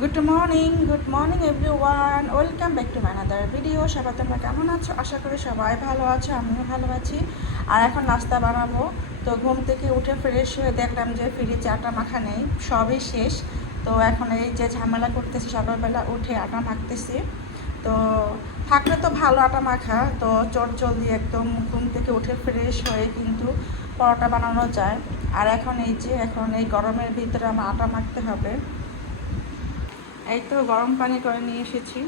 Good morning everyone, welcome back to my another video. সবাই তোমরা কেমন আছো? আশা করি সবাই ভালো আছো, আমিও ভালো আছি। আর এখন নাস্তা বানাবো। তো ঘুম থেকে উঠে ফ্রেশ হয়ে দেখলাম যে ফ্রিজে আটা মাখা নেই, সবই শেষ। তো এখন এই যে ঝামেলা করতেছি, সকালবেলা উঠে আটা মাখতেছি। তো থাকলে তো ভালো আটা মাখা, তো চট জলদি একদম ঘুম থেকে উঠে ফ্রেশ হয়ে কিন্তু পরোটা বানানো যায়। আর এখন এই গরমের ভিতরে আমার আটা মাখতে হবে। এই তো গরম পানি করে নিয়ে এসেছি।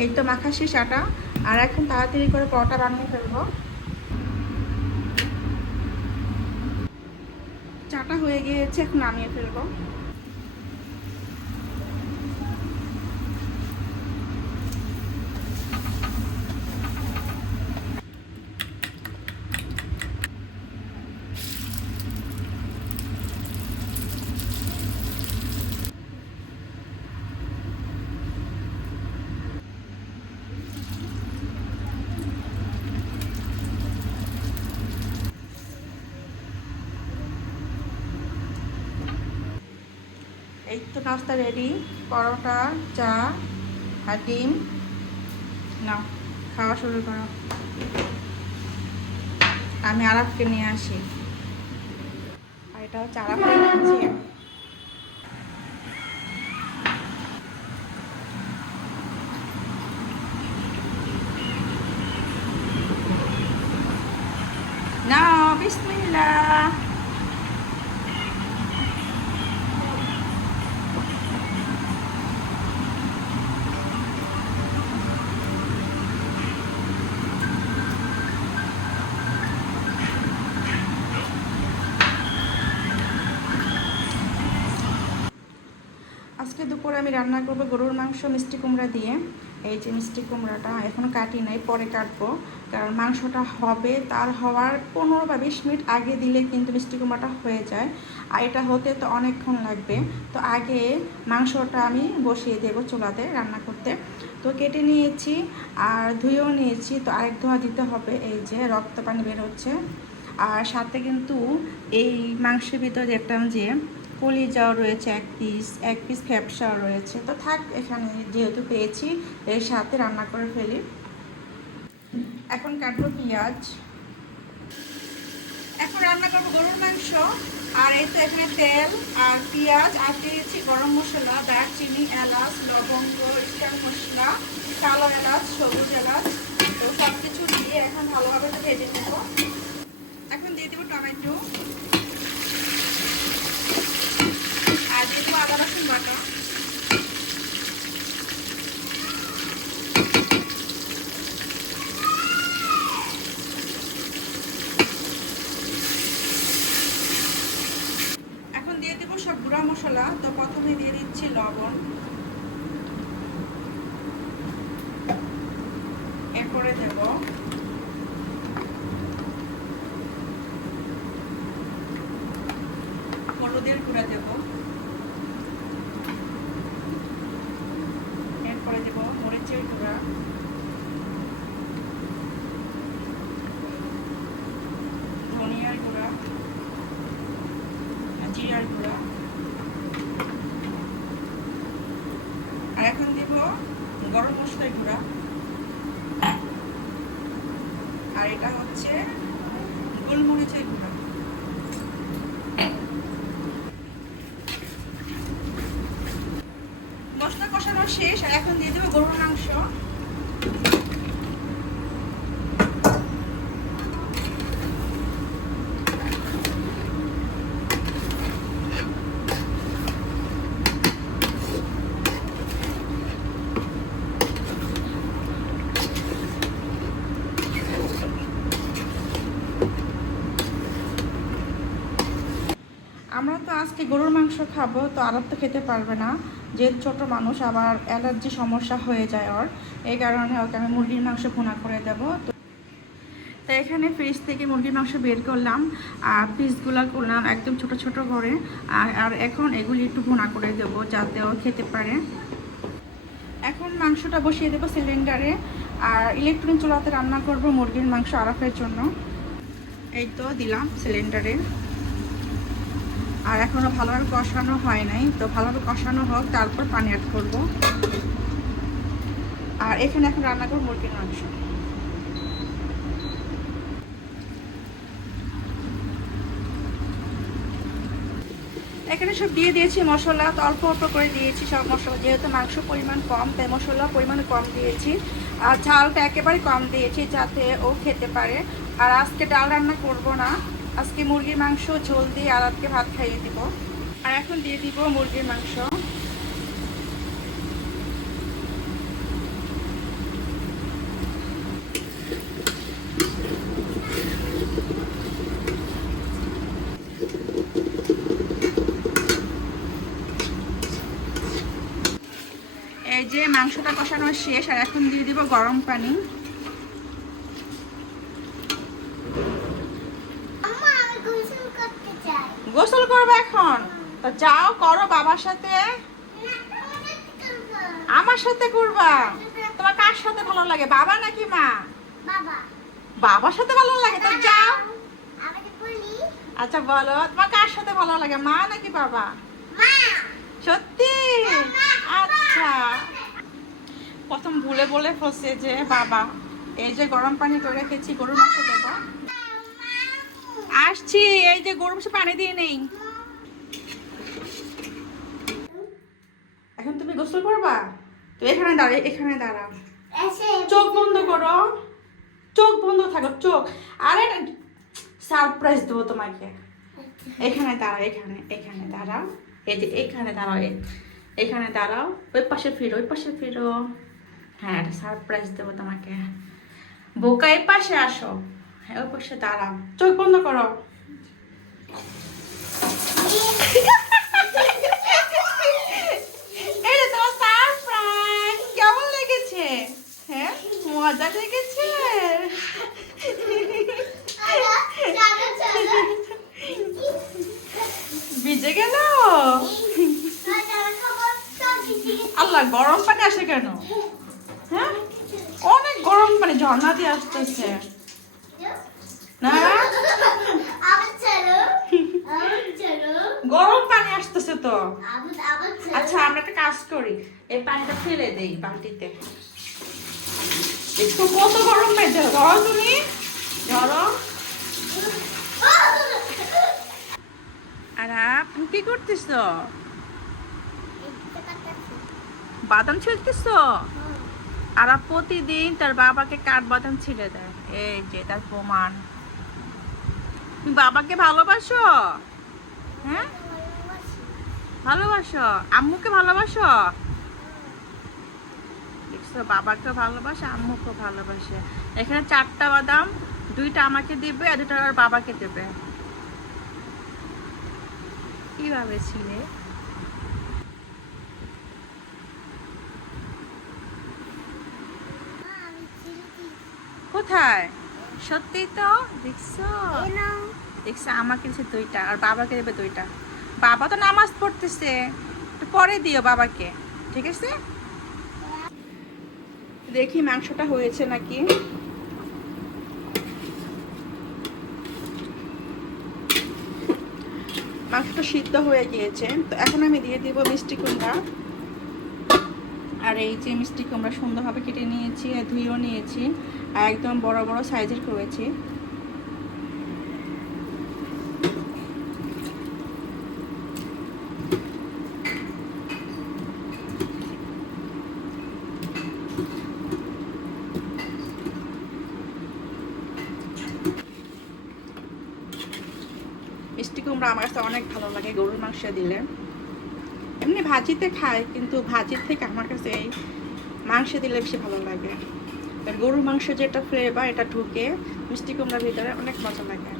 এই তো মাখা শেষ আটা। আর এখন তাড়াতাড়ি করে পরোটা বানিয়ে ফেলবো। চাটা হয়ে গিয়েছে, এখন নামিয়ে ফেলবো। এই তো নাস্তা রেডি, পরোটা, চা আর ডিম। নাও, খাওয়া শুরু করো। আমি আরাফকে নিয়ে আসি। আর এটা হচ্ছে আরাফকে নিয়েছি। নাও, বিসমিল্লাহ। আজকে দুপুরে আমি রান্না করব গরুর মাংস মিষ্টি কুমড়া দিয়ে। এই যে মিষ্টি কুমড়াটা এখনও কাটি নাই, পরে কাটবো। কারণ মাংসটা হবে, তার হওয়ার 15 বা 20 মিনিট আগে দিলে কিন্তু মিষ্টি কুমড়াটা হয়ে যায়। আর এটা হতে তো অনেকক্ষণ লাগবে। তো আগে মাংসটা আমি বসিয়ে দেবো চুলাতে রান্না করতে। তো কেটে নিয়েছি আর ধুয়েও নিয়েছি। তো আরেক ধোয়া দিতে হবে, এই যে রক্ত পানি বের হচ্ছে। আর সাথে কিন্তু এই মাংসের ভিতরে দেখলাম যে কলিজাও রয়েছে, এক পিস ফ্যাপসাও রয়েছে। তো থাক, এখানে যেহেতু পেয়েছি এর সাথে রান্না করে ফেলি। এখন কাটবো পেঁয়াজ। এখন রান্না করবো গরুর মাংস। আর এই তো এখানে তেল আর পেঁয়াজ আর দিয়েছি গরম মশলা, দারচিনি, এলাচ, লবঙ্গ, স্টার মশলা, কালো এলাচ, সবুজ এলাচ। তো সব কিছু দিয়ে এখন ভালোভাবে ভেজে নেব। এখন দিয়ে দেবো টমেটো আর দিয়ে দেবো আদা রসুন বাটা। এখন দিয়ে দেবো সব গুঁড়া মশলা। তো প্রথমে দিয়ে দিচ্ছি লবণ, এরপরে দেব হলুদের গুঁড়া, দেব এরপরে দেব মরিচের গুঁড়া, ধনিয়ার গুঁড়া, জিরার গুঁড়া। আর এখন দেব গরম মশলার গুঁড়া। আর এটা হচ্ছে গোলমরিচের গুঁড়া। মশলা কষানো শেষ। আর এখন দিয়ে দেবো গরুর মাংস। আমরা তো আজকে গরুর মাংস খাবো, তো আরব তো খেতে পারবে না, যে ছোট মানুষ, আবার অ্যালার্জি সমস্যা হয়ে যায় ওর। এই কারণে ওকে আমি মুরগির মাংস ভুনা করে দেবো। তো তাই এখানে ফ্রিজ থেকে মুরগির মাংস বের করলাম আর পিসগুলো করলাম একদম ছোট ছোট করে। আর এখন এগুলি একটু ভুনা করে দেবো যাতে ও খেতে পারে। এখন মাংসটা বসিয়ে দেবো সিলিন্ডারে। আর ইলেকট্রনিক চুলাতে রান্না করব মুরগির মাংস আরাফের জন্য। এই তো দিলাম সিলিন্ডারে। আর এখনও ভালোভাবে কষানো হয় নাই, তো ভালোভাবে কষানো হোক, তারপর পানি অ্যাড করবো। আর এখানে এখন রান্না করবো মুরগির মাংস। এখানে সব দিয়ে দিয়েছি মশলা, তো অল্প অল্প করে দিয়েছি সব মশলা, যেহেতু মাংস পরিমাণ কম তাই মশলা পরিমাণ কম দিয়েছি। আর ঝালটা একেবারে কম দিয়েছি যাতে ও খেতে পারে। আর আজকে ডাল রান্না করব না, আজকে মুরগির মাংস ঝোল দিয়ে আরাতকে ভাত খাইয়ে দিব। আর এখন দিয়ে দিব মুরগির মাংস। এই যে মাংসটা কষানো শেষ, আর এখন দিয়ে দিব গরম পানি। গোসল করবে এখন? তো যাও করো বাবার সাথে। আমার সাথে করবা? তোমার কার সাথে ভালো লাগে, বাবা নাকি মা? বাবার সাথে ভালো লাগে, তো যাও। আচ্ছা বলো, তোমার কার সাথে ভালো লাগে, মা নাকি বাবা? সত্যি? আচ্ছা, প্রথম ভুলে বলে ফসে যে বাবা। এই যে গরম পানি করে রেখেছি, গরুর মাংস দেবো। আসছি, এই যে গরুর মাংস পানি দিয়ে নেই। এখন তুমি গোসল করবা? তো এখানে দাঁড়াও, এখানে দাঁড়াও, চোখ বন্ধ করো, চোখ বন্ধ থাকো, চোখ। আরে সারপ্রাইজ দেবো তোমাকে। এখানে দাঁড়াও, এখানে এখানে দাঁড়াও, এই যে এখানে দাঁড়াও, এখানে দাঁড়াও, ওই পাশে ফিরো, ওই পাশে ফিরো। হ্যাঁ, একটা সারপ্রাইজ দেবো তোমাকে। বোকা, এই পাশে আসো। হ্যাঁ, ওই পাশে দাঁড়াও, চোখ বন্ধ করো। এটা তোমার সারপ্রাইজ। কেমন লেগেছে? হ্যাঁ, মজা লেগেছে? ভিজে গেল? আল্লাহ, গরম পানি আসে কেন? হ্যাঁ, অনেক গরম পানি ঝর্ণা দিয়ে আসতেছে না, গরম পানি আসতেছে তো। আচ্ছা, আমরা একটা কাজ করি, এই পানিটা ফেলে দেই বালতিতে। একটু কত গরম পানি, ধরো তুমি, ধরো। আর আপনি কি করতেছ? বাদাম ছিলতেছ? আর প্রতিদিন তার বাবাকে কাঠ বাদাম ছিঁড়ে দেয়, এই যে তার প্রমাণ। তুমি বাবাকে ভালোবাসো? হ্যাঁ, ভালোবাসো? আম্মুকে ভালোবাসো? দেখছো, বাবাকে ভালোবাসে, আম্মুকে ভালোবাসে। এখানে 4টা বাদাম, 2টা আমাকে দিবে আর 2টা আর বাবাকে দেবে। কিভাবে ছিলে? কোথায়? সত্যি তো? দেখছো, দেখছো, আমাকে দিচ্ছে 2টা আর বাবাকে দেবে 2টা। বাবা তো নামাজ পড়তেছে, একটু পরে দিও বাবাকে, ঠিক আছে? দেখি মাংসটা হয়েছে নাকি। মাংসটা সিদ্ধ হয়ে গিয়েছে, তো এখন আমি দিয়ে দিব মিষ্টি কুমড়া। আর এই যে মিষ্টি কুমড়া সুন্দরভাবে কেটে নিয়েছি, ধুয়েও নিয়েছি, আর একদম বড় বড় সাইজের করেছি। মিষ্টি কুমড়া আমার কাছে অনেক ভালো লাগে গরুর মাংস দিলে। এমনি ভাজিতে খাই, কিন্তু ভাজির থেকে আমার কাছে এই মাংসে দিলে বেশি ভালো লাগে। গরুর মাংস যেটা ফ্লেভার, এটা ঢুকে মিষ্টি কুমড়ার ভিতরে, অনেক মজা লাগে।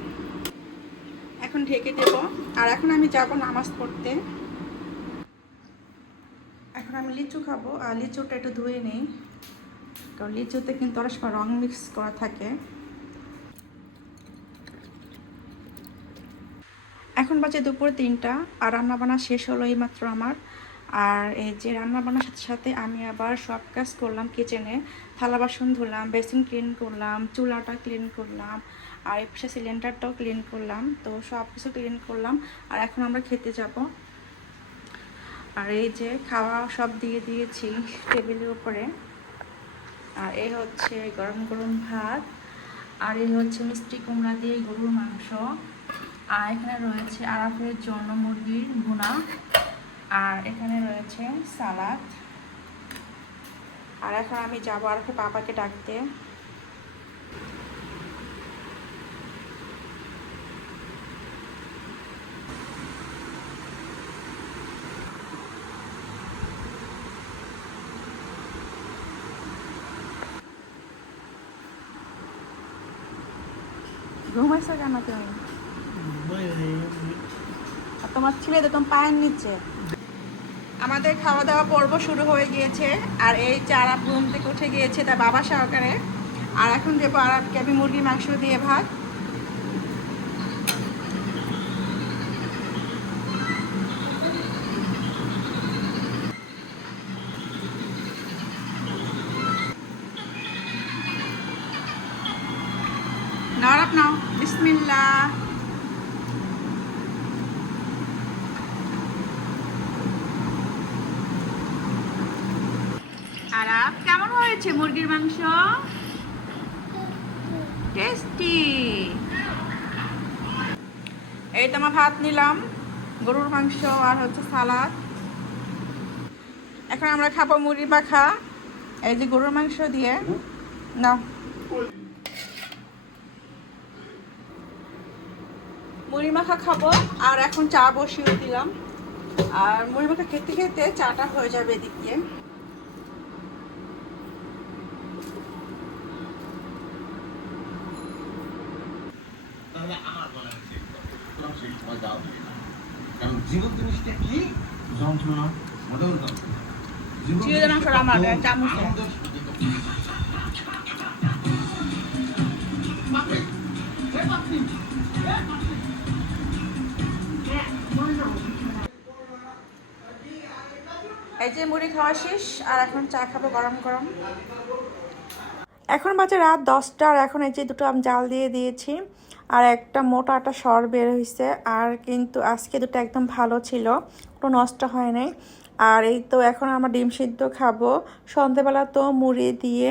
এখন ঢেকে দেব। আর এখন আমি যাব নামাজ পড়তে। এখন আমি লিচু খাবো, আর লিচুটা একটু ধুয়ে নেই, কারণ লিচুতে কিন্তু অনেক সময় রং মিক্স করা থাকে। এখন বাজে দুপুর 3টা, আর রান্নাবান্না শেষ হলো এইমাত্র আমার। আর এই যে রান্না বান্নার সাথে সাথে আমি আবার সব কাজ করলাম কিচেনে। থালা বাসন ধুলাম, বেসিন ক্লিন করলাম, চুলাটা ক্লিন করলাম, আর এই পাশে সিলিন্ডারটাও ক্লিন করলাম। তো সব কিছু ক্লিন করলাম। আর এখন আমরা খেতে যাব। আর এই যে খাওয়া সব দিয়ে দিয়েছি টেবিলের উপরে। আর এই হচ্ছে গরম গরম ভাত, আর এই হচ্ছে মিষ্টি কুমড়া দিয়ে গরুর মাংস, আর এখানে রয়েছে আরাফের জন্য মুরগির ভুনা, আর এখানে রয়েছে সালাদ। আর এখন আমি যাবো আরাফের পাপাকে ডাকতে। ঘুমাইছো কেন তুমি? আর তোমার ছেলে তো তোমার পায়ের নিচে। আমাদের খাওয়া দাওয়া পর্ব শুরু হয়ে গিয়েছে। আর এই যে আরাপ ঘুম থেকে উঠে গিয়েছে তার বাবা সহকারে। আর এখন দেবো আরাপকে আমি মুরগির মাংস দিয়ে ভাত। নাও আরাপ নাও, বিসমিল্লাহ। আরাপ কেমন হয়েছে মুরগির মাংস? টেস্টি। এই তো আমার ভাত নিলাম, গরুর মাংস আর হচ্ছে সালাদ। এখন আমরা খাবো মুড়ি মাখা এই যে গরুর মাংস দিয়ে। নাও মুড়ি মাখা খাবো। আর এখন চা বসিয়ে দিলাম। আর মুড়ি মাখা খেতে খেতে চাটা হয়ে যাবে এদিক দিয়ে। জীবন জিনিসটা কি? যন্ত্রণা, চিড়ে মাংস আমার চামচ। এই যে মুড়ি খাওয়া শেষ। আর এখন চা খাবো গরম গরম। এখন বাজে রাত 10টা। আর এখন এই যে দুটো আমি জাল দিয়ে দিয়েছি। আর একটা মোটা একটা সর বের হয়েছে। আর কিন্তু আজকে দুটো একদম ভালো ছিল, কোনো নষ্ট হয় নাই। আর এই তো এখন আমরা ডিম সিদ্ধ খাবো। সন্ধ্যেবেলা তো মুড়ি দিয়ে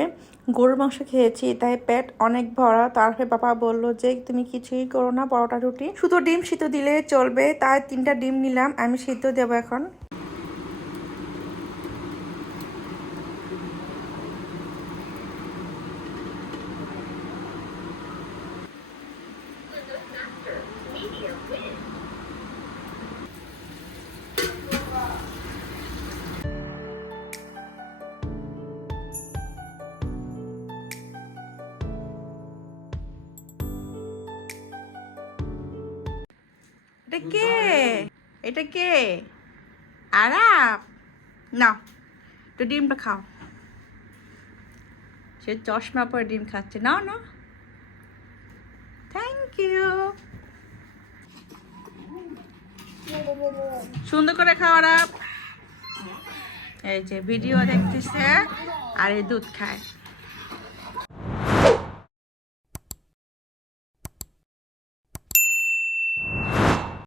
গরুর মাংস খেয়েছি, তাই পেট অনেক ভরা। তারপরে বাবা বললো যে তুমি কিছুই করো না, পরোটা রুটি শুধু ডিম সিদ্ধ দিলে চলবে। তাই 3টা ডিম নিলাম, আমি সিদ্ধ দেবো এখন। এটা কে? এটা কে? আরাপ নাও তো ডিমটা খাও। সে চশমা পরে ডিম খাচ্ছে। নাও না, থ্যাংক ইউ। সুন্দর করে খাও আরাপ। এই যে ভিডিও দেখতেছে আর এই দুধ খায়।